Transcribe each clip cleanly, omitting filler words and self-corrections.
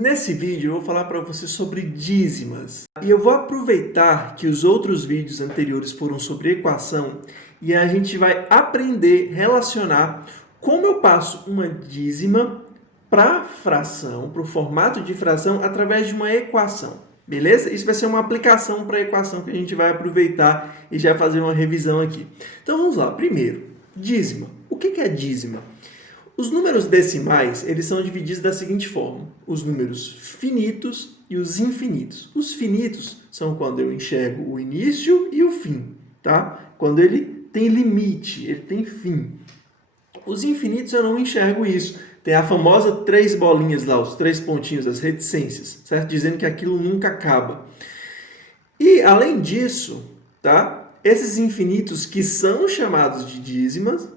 Nesse vídeo eu vou falar para você sobre dízimas. E eu vou aproveitar que os outros vídeos anteriores foram sobre equação e a gente vai aprender a relacionar como eu passo uma dízima para fração, para o formato de fração, através de uma equação. Beleza? Isso vai ser uma aplicação para a equação que a gente vai aproveitar e já fazer uma revisão aqui. Então vamos lá. Primeiro, dízima. O que é dízima? Os números decimais, eles são divididos da seguinte forma: os números finitos e os infinitos. Os finitos são quando eu enxergo o início e o fim, tá? Quando ele tem limite, ele tem fim. Os infinitos eu não enxergo isso. Tem a famosa 3 bolinhas lá, os 3 pontinhos, as reticências, certo? Dizendo que aquilo nunca acaba. E, além disso, tá? Esses infinitos que são chamados de dízimas,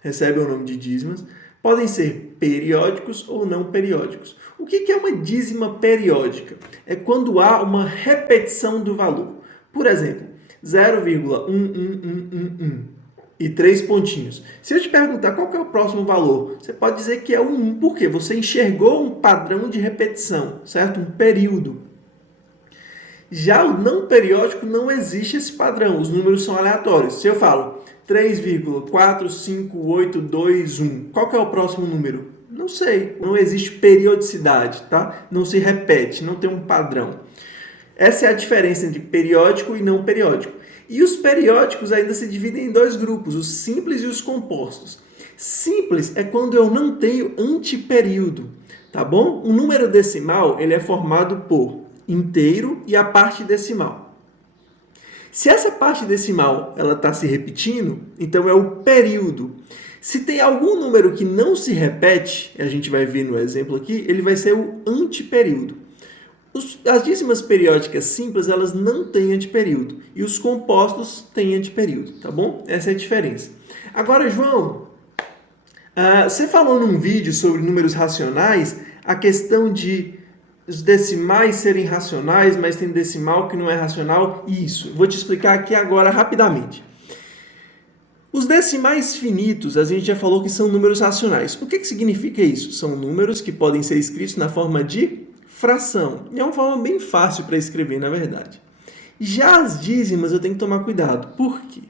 recebem o nome de dízimas, podem ser periódicos ou não periódicos. O que é uma dízima periódica? É quando há uma repetição do valor. Por exemplo, 0,11111 e 3 pontinhos. Se eu te perguntar qual que é o próximo valor, você pode dizer que é o 1, porque você enxergou um padrão de repetição, certo? Um período. Já o não periódico não existe esse padrão, os números são aleatórios. Se eu falo 3,45821, qual que é o próximo número? Não sei, não existe periodicidade, tá? Não se repete, não tem um padrão. Essa é a diferença entre periódico e não periódico. E os periódicos ainda se dividem em 2 grupos, os simples e os compostos. Simples é quando eu não tenho antiperíodo, tá bom? Um número decimal, ele é formado por inteiro e a parte decimal. Se essa parte decimal ela está se repetindo, então é o período. Se tem algum número que não se repete, a gente vai ver no exemplo aqui, ele vai ser o antiperíodo. As dízimas periódicas simples, elas não têm antiperíodo. E os compostos têm antiperíodo, tá bom? Essa é a diferença. Agora, João, você falou num vídeo sobre números racionais, a questão de os decimais serem racionais, mas tem decimal que não é racional. Isso, vou te explicar aqui agora rapidamente. Os decimais finitos, a gente já falou que são números racionais. O que significa isso? São números que podem ser escritos na forma de fração. E é uma forma bem fácil para escrever, na verdade. Já as dízimas eu tenho que tomar cuidado. Por quê?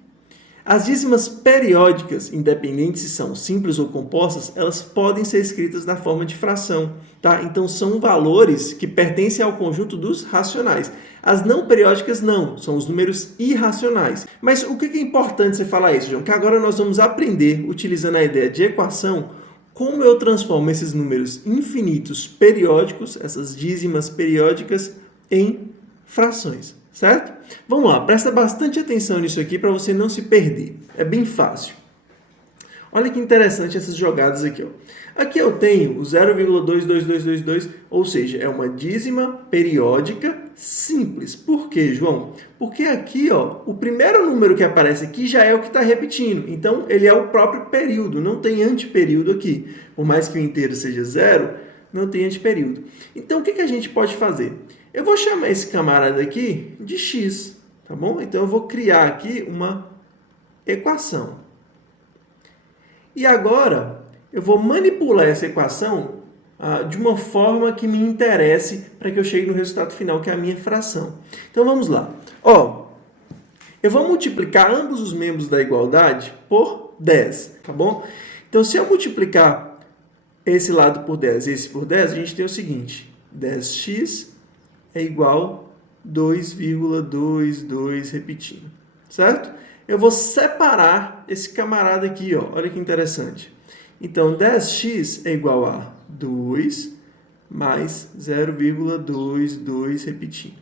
As dízimas periódicas, independente se são simples ou compostas, elas podem ser escritas na forma de fração, tá? Então são valores que pertencem ao conjunto dos racionais. As não periódicas não, são os números irracionais. Mas o que é importante você falar isso, João? Que agora nós vamos aprender, utilizando a ideia de equação, como eu transformo esses números infinitos periódicos, essas dízimas periódicas, em frações. Certo? Vamos lá, presta bastante atenção nisso aqui para você não se perder. É bem fácil. Olha que interessante essas jogadas aqui. Ó. Aqui eu tenho o 0,22222, ou seja, é uma dízima periódica simples. Por quê, João? Porque aqui, ó, o primeiro número que aparece aqui já é o que está repetindo. Então, ele é o próprio período, não tem antiperíodo aqui. Por mais que o inteiro seja 0, não tem antiperíodo. Então, o que a gente pode fazer? Eu vou chamar esse camarada aqui de x, tá bom? Então, eu vou criar aqui uma equação. E agora, eu vou manipular essa equação de uma forma que me interesse para que eu chegue no resultado final, que é a minha fração. Então, vamos lá. Ó, eu vou multiplicar ambos os membros da igualdade por 10, tá bom? Então, se eu multiplicar esse lado por 10 e esse por 10, a gente tem o seguinte: 10x é igual a 2,22 repetindo, certo? Eu vou separar esse camarada aqui, ó. Olha que interessante. Então, 10x é igual a 2 mais 0,22 repetindo,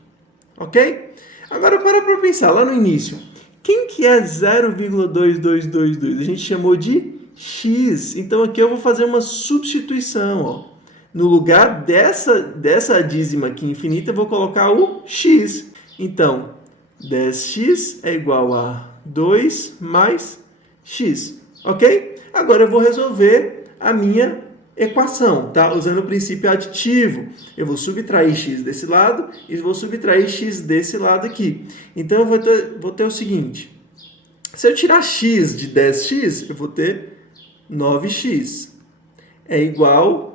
ok? Agora, para pensar lá no início. Quem que é 0,2222? A gente chamou de x. Então, aqui eu vou fazer uma substituição, ó. No lugar dessa dízima aqui infinita, eu vou colocar o x. Então, 10x é igual a 2 mais x, ok? Agora eu vou resolver a minha equação, tá? Usando o princípio aditivo. Eu vou subtrair x desse lado e vou subtrair x desse lado aqui. Então, eu vou ter o seguinte. Se eu tirar x de 10x, eu vou ter 9x. É igual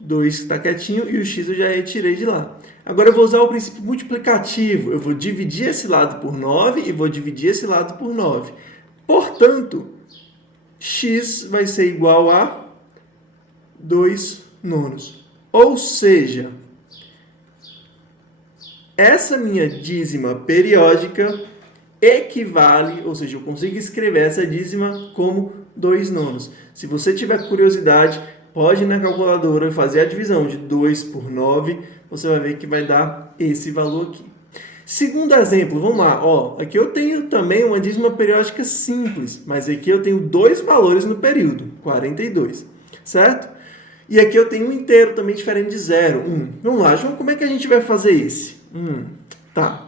2 está quietinho e o x eu já retirei de lá. Agora eu vou usar o princípio multiplicativo. Eu vou dividir esse lado por 9 e vou dividir esse lado por 9. Portanto, x vai ser igual a 2 nonos. Ou seja, essa minha dízima periódica equivale, ou seja, eu consigo escrever essa dízima como 2 nonos. Se você tiver curiosidade, pode ir na calculadora e fazer a divisão de 2 por 9, você vai ver que vai dar esse valor aqui. Segundo exemplo, vamos lá. Ó, aqui eu tenho também uma dízima periódica simples, mas aqui eu tenho dois valores no período, 42, certo? E aqui eu tenho um inteiro também diferente de 0, 1. Vamos lá, João, como é que a gente vai fazer esse? Tá.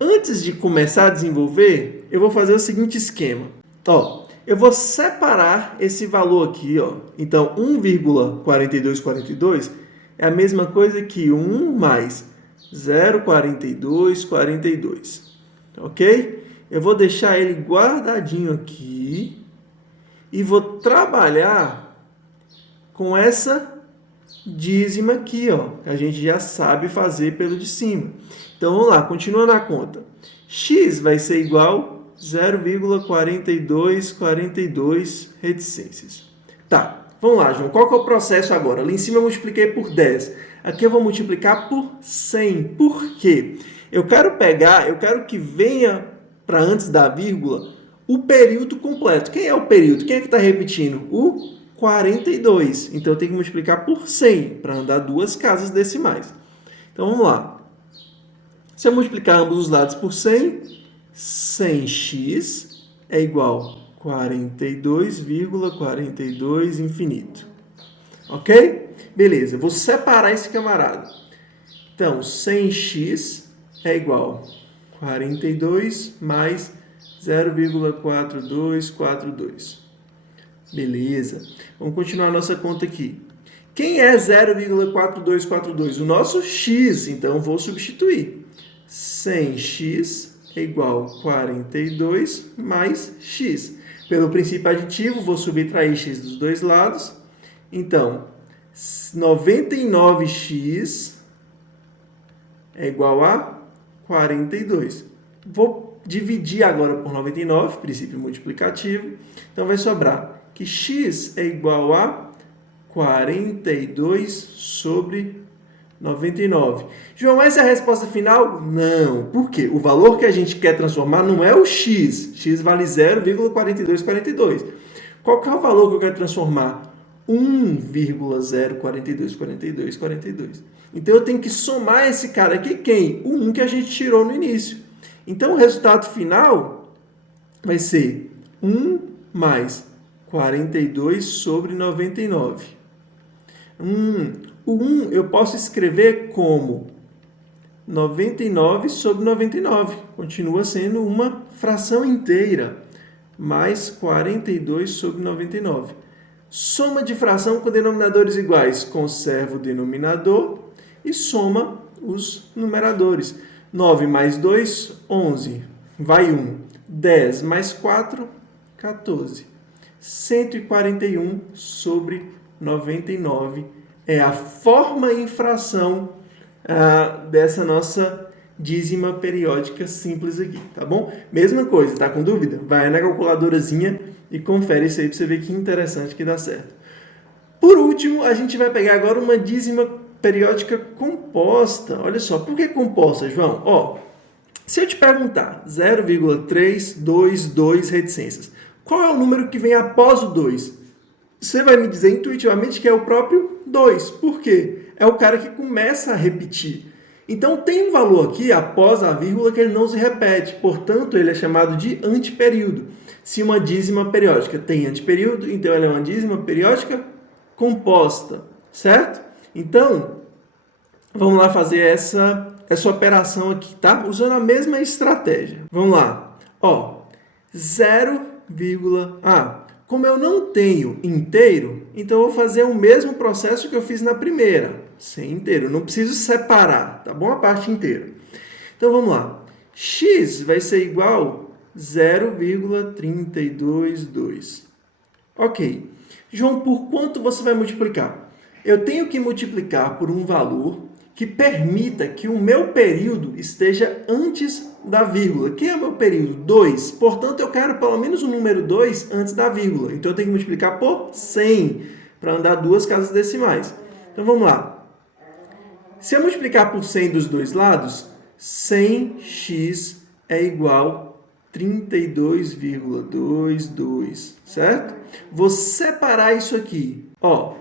Antes de começar a desenvolver, eu vou fazer o seguinte esquema. Ó, eu vou separar esse valor aqui, ó. Então, 1,4242 é a mesma coisa que 1 mais 0,4242. Ok? Eu vou deixar ele guardadinho aqui e vou trabalhar com essa dízima aqui, ó, que a gente já sabe fazer pelo de cima. Então, vamos lá, continuando a conta. X vai ser igual a 0,4242 reticências. Tá, vamos lá, João. Qual que é o processo agora? Ali em cima eu multipliquei por 10. Aqui eu vou multiplicar por 100. Por quê? Eu quero que venha para antes da vírgula o período completo. Quem é o período? Quem é que está repetindo? O 42. Então, eu tenho que multiplicar por 100 para andar duas casas decimais. Então, vamos lá. Se eu multiplicar ambos os lados por 100, 100x é igual a 42,42 infinito. Ok? Beleza, eu vou separar esse camarada. Então, 100x é igual a 42 mais 0,4242. Beleza. Vamos continuar a nossa conta aqui. Quem é 0,4242? O nosso x, então eu vou substituir. 100x é igual a 42 mais x. Pelo princípio aditivo, vou subtrair x dos dois lados. Então, 99x é igual a 42. Vou dividir agora por 99, princípio multiplicativo. Então, vai sobrar que x é igual a 42 sobre 99. João, essa é a resposta final? Não. Por quê? O valor que a gente quer transformar não é o x. X vale 0,4242. Qual que é o valor que eu quero transformar? 1,0424242. Então, eu tenho que somar esse cara aqui, quem? O 1 que a gente tirou no início. Então, o resultado final vai ser 1 mais 42 sobre 99. O 1 eu posso escrever como 99 sobre 99. Continua sendo uma fração inteira. Mais 42 sobre 99. Soma de fração com denominadores iguais. Conserva o denominador e soma os numeradores. 9 mais 2, 11. Vai 1. 10 mais 4, 14. 141 sobre 99 é a forma em fração dessa nossa dízima periódica simples aqui, tá bom? Mesma coisa, tá com dúvida? Vai na calculadorazinha e confere isso aí para você ver que interessante que dá certo. Por último, a gente vai pegar agora uma dízima periódica composta. Olha só, por que composta, João? Ó, se eu te perguntar 0,322 reticências, qual é o número que vem após o 2? Você vai me dizer intuitivamente que é o próprio 2. Por quê? É o cara que começa a repetir. Então, tem um valor aqui, após a vírgula, que ele não se repete. Portanto, ele é chamado de antiperíodo. Se uma dízima periódica tem antiperíodo, então ela é uma dízima periódica composta. Certo? Então, vamos lá fazer essa operação aqui, tá? Usando a mesma estratégia. Vamos lá. Ó, 0, como eu não tenho inteiro, então eu vou fazer o mesmo processo que eu fiz na primeira, sem inteiro. Eu não preciso separar, tá bom? A parte inteira. Então, vamos lá. X vai ser igual a 0,322. Ok. João, por quanto você vai multiplicar? Eu tenho que multiplicar por um valor que permita que o meu período esteja antes da vírgula. Quem é o meu período? 2. Portanto, eu quero pelo menos o número 2 antes da vírgula. Então, eu tenho que multiplicar por 100 para andar 2 casas decimais. Então, vamos lá. Se eu multiplicar por 100 dos dois lados, 100x é igual a 32,22, certo? Vou separar isso aqui. Ó,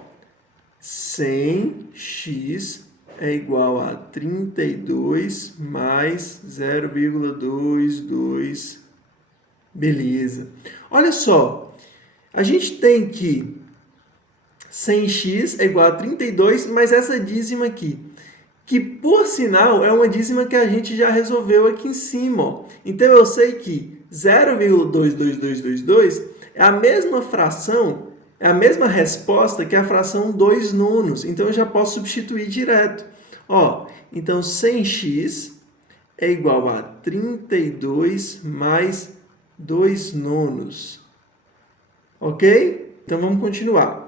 100x é igual a 32 mais 0,22. Beleza. Olha só, a gente tem que 100x é igual a 32 mais essa dízima aqui, que por sinal é uma dízima que a gente já resolveu aqui em cima. Ó. Então eu sei que 0,22222 é a mesma fração, é a mesma resposta que a fração 2 nonos. Então eu já posso substituir direto. Ó, então 100x é igual a 32 mais 2 nonos. Ok? Então vamos continuar.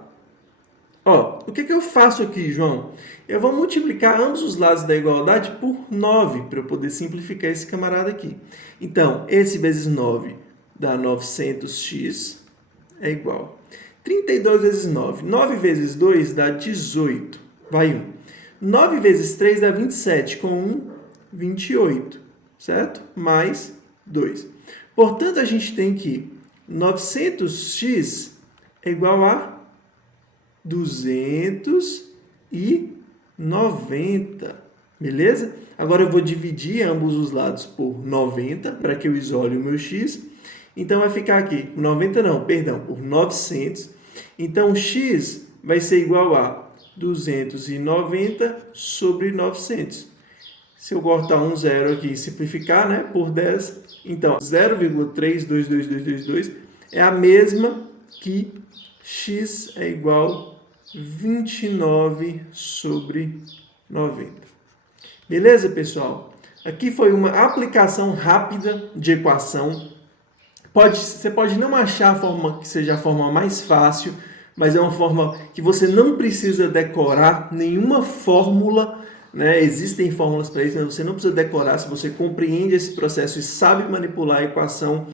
Ó, o que eu faço aqui, João? Eu vou multiplicar ambos os lados da igualdade por 9, para eu poder simplificar esse camarada aqui. Então, esse vezes 9 dá 900x, é igual. 32 vezes 9. 9 vezes 2 dá 18. Vai 1. 9 vezes 3 dá 27. Com 1, 28. Certo? Mais 2. Portanto, a gente tem que 900x é igual a 290. Beleza? Agora eu vou dividir ambos os lados por 90 para que eu isole o meu x. Então vai ficar aqui, 90 não, perdão, por 900. Então x vai ser igual a 290 sobre 900. Se eu cortar um zero aqui e simplificar, né, por 10, então 0,32222 é a mesma que x é igual a 29 sobre 90. Beleza, pessoal? Aqui foi uma aplicação rápida de equação. Você pode não achar a forma que seja a forma mais fácil, mas é uma forma que você não precisa decorar nenhuma fórmula, né? Existem fórmulas para isso, mas você não precisa decorar. Se você compreende esse processo e sabe manipular a equação,